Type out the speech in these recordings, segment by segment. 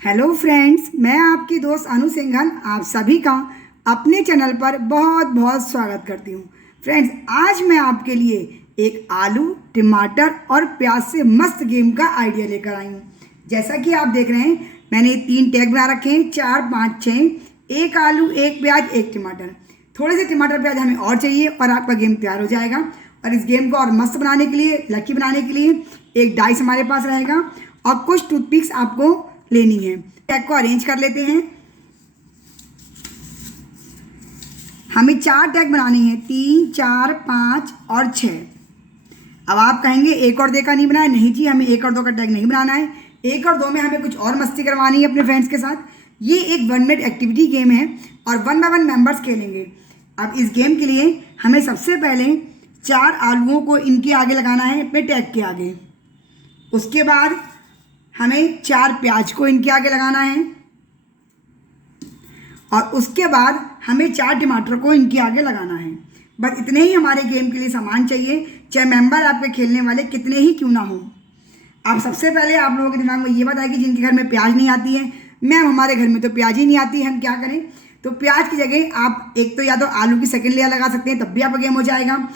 Hello friends, मैं आपकी दोस्त अनु सिंघल आप सभी का अपने चैनल पर बहुत बहुत स्वागत करती हूँ। फ्रेंड्स, आज मैं आपके लिए एक आलू, टमाटर और प्याज से मस्त गेम का आइडिया लेकर आई हूँ। जैसा कि आप देख रहे हैं, मैंने 3 टैग बना रखे हैं, 4, 5, 6, एक आलू, एक प्याज, एक टमाटर। थोड़े से टमाटर प्याज हमें और चाहिए और आपका गेम तैयार हो जाएगा। और इस गेम को और मस्त बनाने के लिए, लकी बनाने के लिए एक डाइस हमारे पास रहेगा और कुछ टूथपिक्स आपको लेनी है। टैग को अरेंज कर लेते हैं। हमें 4 टैग बनानी है, 3, 4, 5 और 6। अब आप कहेंगे 1 और 2 का नहीं बनाया। नहीं जी, हमें 1 और 2 का टैग नहीं बनाना है। 1 और 2 में हमें कुछ और मस्ती करवानी है अपने फ्रेंड्स के साथ। ये एक 1 मिनट एक्टिविटी गेम है और 1 बाय 1 मेंबर्स खेलेंगे। अब इस गेम के लिए हमें सबसे पहले 4 आलूओं को इनके आगे लगाना है, अपने टैग के आगे। उसके बाद हमें 4 प्याज को इनके आगे लगाना है और उसके बाद हमें 4 टमाटर को इनके आगे लगाना है। बस इतने ही हमारे गेम के लिए सामान चाहिए, चाहे मेंबर आपके खेलने वाले कितने ही क्यों ना हो। अब सबसे पहले आप लोगों के दिमाग में ये बात आएगी जिनके घर में प्याज नहीं आती है, मैम हमारे घर में तो प्याज ही नहीं आती है, हम क्या करें। तो प्याज की जगह आप एक तो या तो आलू की सेकंड लेयर लगा सकते हैं, तब भी आपका गेम हो जाएगा।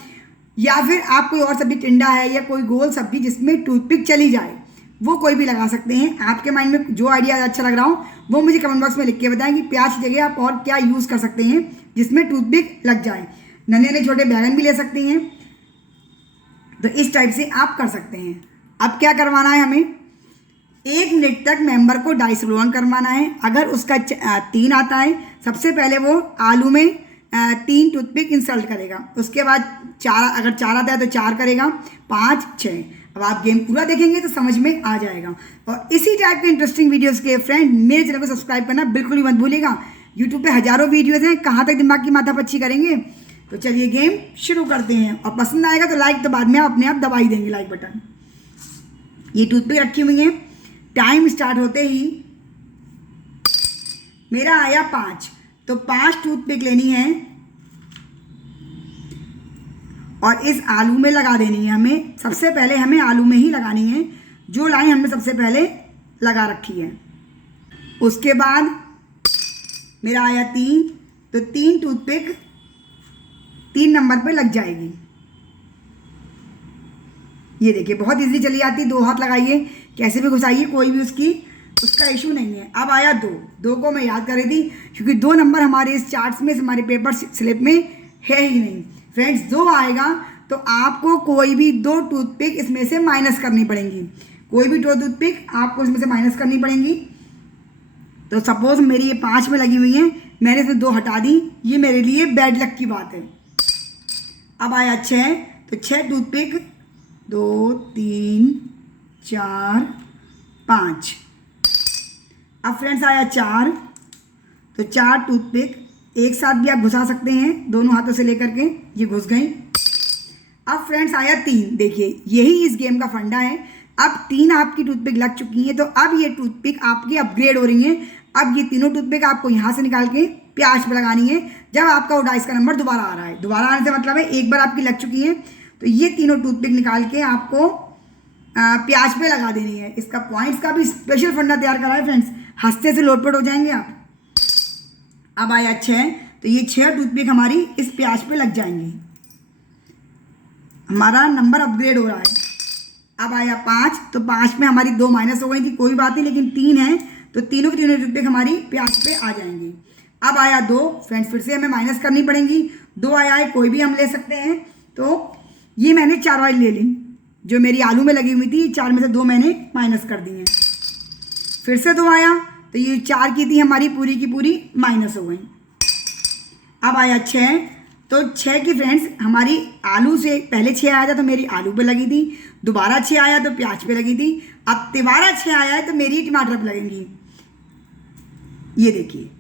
या फिर आप कोई और सब्जी, टिंडा है या कोई गोल सब्जी जिसमें टूथपिक चली जाए, वो कोई भी लगा सकते हैं। आपके माइंड में जो आइडिया अच्छा लग रहा हो वो मुझे कमेंट बॉक्स में लिख के बताएं कि प्याज की जगह आप और क्या यूज़ कर सकते हैं जिसमें टूथपिक लग जाए। नन्हे नन्हे छोटे बैगन भी ले सकते हैं, तो इस टाइप से आप कर सकते हैं। अब क्या करवाना है, हमें 1 मिनट तक मेंबर को डाइस रोल ऑन करवाना है। अगर उसका 3 आता है, सबसे पहले वो आलू में 3 टूथपिक इंसर्ट करेगा। उसके बाद 4, अगर 4 आता है तो 4 करेगा, 5, 6। अब आप गेम पूरा देखेंगे तो समझ में आ जाएगा। और इसी टाइप के इंटरेस्टिंग वीडियोस के फ्रेंड मेरे चैनल को सब्सक्राइब करना बिल्कुल भी मत भूलिएगा। यूट्यूब पे हजारों वीडियोस हैं, कहाँ तक दिमाग की माथापच्ची करेंगे। तो चलिए गेम शुरू करते हैं। और पसंद आएगा तो लाइक तो बाद में अपने आप दबा ही देंगे, लाइक बटन। ये टूथपिक रखी हुई है। टाइम स्टार्ट होते ही मेरा आया 5, तो 5 टूथपिक लेनी है और इस आलू में लगा देनी है। हमें सबसे पहले हमें आलू में ही लगानी है, जो लाइन हमने सबसे पहले लगा रखी है। उसके बाद मेरा आया 3, तो 3 टूथपिक 3 नंबर पे लग जाएगी। ये देखिए, बहुत इजीली चली जाती। 2 हाथ लगाइए, कैसे भी घुसाइए, कोई भी उसका इशू नहीं है। अब आया 2 को मैं याद कर रही थी क्योंकि 2 नंबर हमारे इस चार्ट्स में, हमारे पेपर स्लिप में है ही नहीं। फ्रेंड्स, 2 आएगा तो आपको कोई भी 2 टूथपिक इसमें से माइनस करनी पड़ेंगी। कोई भी 2 टूथपिक आपको इसमें से माइनस करनी पड़ेंगी। तो सपोज मेरी ये 5 में लगी हुई है, मैंने इसमें 2 हटा दी, ये मेरे लिए बैड लक की बात है। अब आया 6, तो 6 टूथपिक, 2, 3, 4, 5। अब फ्रेंड्स आया 4, तो 4 टूथपिक एक साथ भी आप घुसा सकते हैं, दोनों हाथों से लेकर के, ये घुस गई। अब फ्रेंड्स आया 3। देखिए, यही इस गेम का फंडा है। अब 3 आपकी टूथपिक लग चुकी है, तो अब ये टूथपिक आपकी अपग्रेड हो रही है। अब ये तीनों टूथपिक आपको यहाँ से निकाल के प्याज पे लगानी है। जब आपका वो डाइस का नंबर दोबारा आ रहा है, दोबारा आने से मतलब है एक बार आपकी लग चुकी है, तो ये तीनों टूथपिक निकाल के आपको प्याज पे लगा देनी है। इसका पॉइंट्स का भी स्पेशल फंडा तैयार करा है फ्रेंड्स, हंसते से लोटपोट हो जाएंगे आप। अब आया 6, तो ये 6 टूथपिक हमारी इस प्याज पे लग जाएंगी। हमारा नंबर अपग्रेड हो रहा है। अब आया 5, तो 5 में हमारी 2 माइनस हो गई थी, कोई बात नहीं, लेकिन 3 है तो तीनों की तीनों टूथपिक हमारी प्याज पे आ जाएंगी। अब आया 2, फ्रेंड्स फिर से हमें माइनस करनी पड़ेंगी। 2 आया है, कोई भी हम ले सकते हैं। तो ये मैंने 4 वाली ले ली, जो मेरी आलू में लगी हुई थी। 4 में से 2 मैंने माइनस कर दी हैं। फिर से 2 आया, तो ये 4 की थी हमारी पूरी की पूरी माइनस हो गई। अब आया 6, तो 6 की फ्रेंड्स हमारी आलू से पहले 6 आया था तो मेरी आलू पे लगी थी, दोबारा 6 आया तो प्याज पे लगी थी, अब दोबारा 6 आया है तो मेरी टमाटर पे लगेंगी। ये देखिए,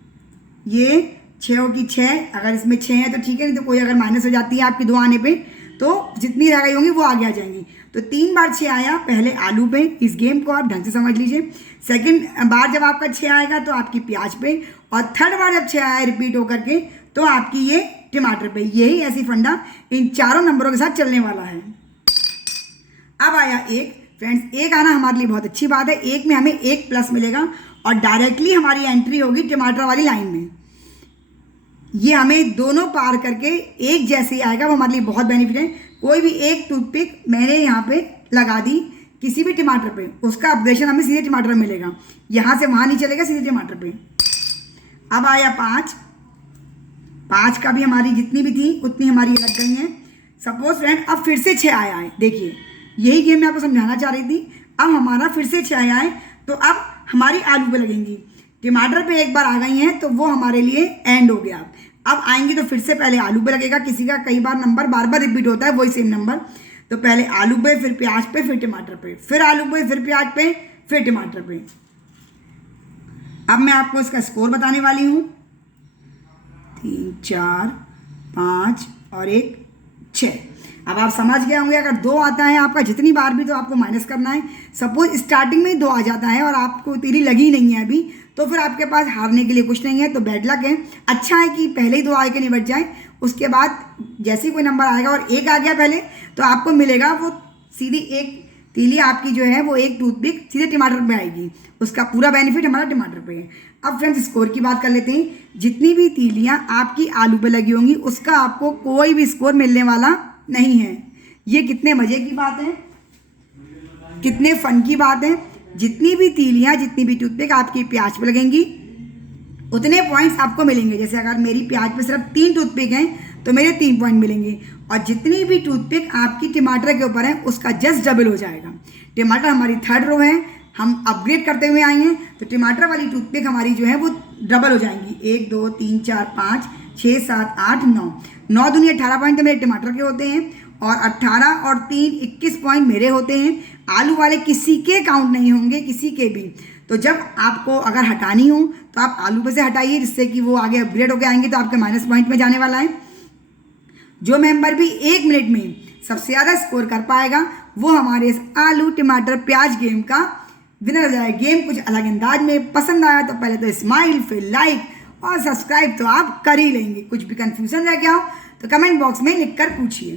ये 6 की 6, अगर इसमें 6 है तो ठीक है, नहीं तो कोई अगर माइनस हो जाती है आपकी 2 आने पे तो जितनी रह गई होंगी वो आगे आ जाएंगी। तो 3 बार 6 आया पहले आलू पे। इस गेम को आप ढंग से समझ लीजिए। सेकंड बार जब आपका 6 आएगा तो आपकी प्याज पे, और थर्ड बार जब 6 आया रिपीट होकर के तो आपकी ये टमाटर पे। यही ऐसी फंडा इन चारों नंबरों के साथ चलने वाला है। अब आया 1, फ्रेंड्स एक आना हमारे लिए बहुत अच्छी बात है, एक में हमें 1 प्लस मिलेगा और डायरेक्टली हमारी एंट्री होगी टमाटर वाली लाइन में। ये हमें दोनों पार करके एक जैसे ही आएगा, वो हमारे लिए बहुत बेनिफिट है। कोई भी एक टूथपिक मैंने यहाँ पे लगा दी किसी भी टमाटर पे, उसका अपग्रेडेशन हमें सीधे टमाटर में मिलेगा, यहाँ से वहाँ नहीं चलेगा, सीधे टमाटर पे। अब आया 5 का भी हमारी जितनी भी थी उतनी हमारी लग गई हैं। सपोज फ्रेंड अब फिर से 6 आया है, देखिए यही गेम मैं आपको समझाना चाह रही थी। अब हमारा फिर से 6 आया है, तो अब हमारी आलू पे लगेंगी। टमाटर पे एक बार आ गई हैं तो वो हमारे लिए एंड हो गया। अब आएंगी तो फिर से पहले आलू पे लगेगा, किसी का कई बार नंबर बार बार रिपीट होता है वही सेम नंबर, तो पहले आलू पे, फिर प्याज पे, फिर टमाटर पे, फिर आलू पे, फिर प्याज पे, फिर टमाटर पे। अब मैं आपको इसका स्कोर बताने वाली हूँ। 3 4 5 और 1 6। अब आप समझ गए होंगे, अगर 2 आता है आपका जितनी बार भी तो आपको माइनस करना है। सपोज स्टार्टिंग में 2 आ जाता है और आपको तीरी लगी नहीं है अभी, तो फिर आपके पास हारने के लिए कुछ नहीं है, तो बैड लक है। अच्छा है कि पहले ही 2 आके निपट जाए, उसके बाद जैसे ही कोई नंबर आएगा और 1 आ गया पहले, तो आपको मिलेगा वो सीधी 1 तीली आपकी जो है वो 1 टूथपिक सीधे टमाटर पे आएगी, उसका पूरा बेनिफिट हमारा टमाटर पे है। अब फ्रेंड्स स्कोर की बात कर लेते हैं। जितनी भी तीलियां आपकी आलू पे लगी होंगी उसका आपको कोई भी स्कोर मिलने वाला नहीं है। ये कितने मजे की बात है, कितने फन की बात है। जितनी भी तीलियां, जितनी भी टूथपिक आपकी प्याज पे लगेंगी उतने पॉइंट्स आपको मिलेंगे। जैसे अगर मेरी प्याज पे सिर्फ 3 टूथपिक हैं तो मेरे 3 पॉइंट मिलेंगे, और जितनी भी टूथपिक आपकी टमाटर के ऊपर है उसका जस्ट डबल हो जाएगा। टमाटर हमारी 3rd रो है, हम अपग्रेड करते हुए आए हैं, तो टमाटर वाली टूथपिक हमारी जो है वो डबल हो जाएंगी। 1 2 3 4 5 6 7 8 9 दूनी 18 पॉइंट तो मेरे टमाटर के होते हैं, और 18 और 3 21 पॉइंट मेरे होते हैं। आलू वाले किसी के काउंट नहीं होंगे, किसी के भी। तो जब आपको अगर हटानी हो तो आप आलू पे से हटाइए, जिससे कि वो आगे अपग्रेड होकर आएंगे तो आपके माइनस पॉइंट में जाने वाला है। जो मेंबर भी 1 मिनट में सबसे ज़्यादा स्कोर कर पाएगा वो हमारे इस आलू टमाटर प्याज गेम का विनर हो जाए। गेम कुछ अलग अंदाज में पसंद आया तो पहले तो स्माइल, फिर लाइक और सब्सक्राइब तो आप कर ही लेंगे। कुछ भी कंफ्यूजन रह गया हो तो कमेंट बॉक्स में लिख कर पूछिए।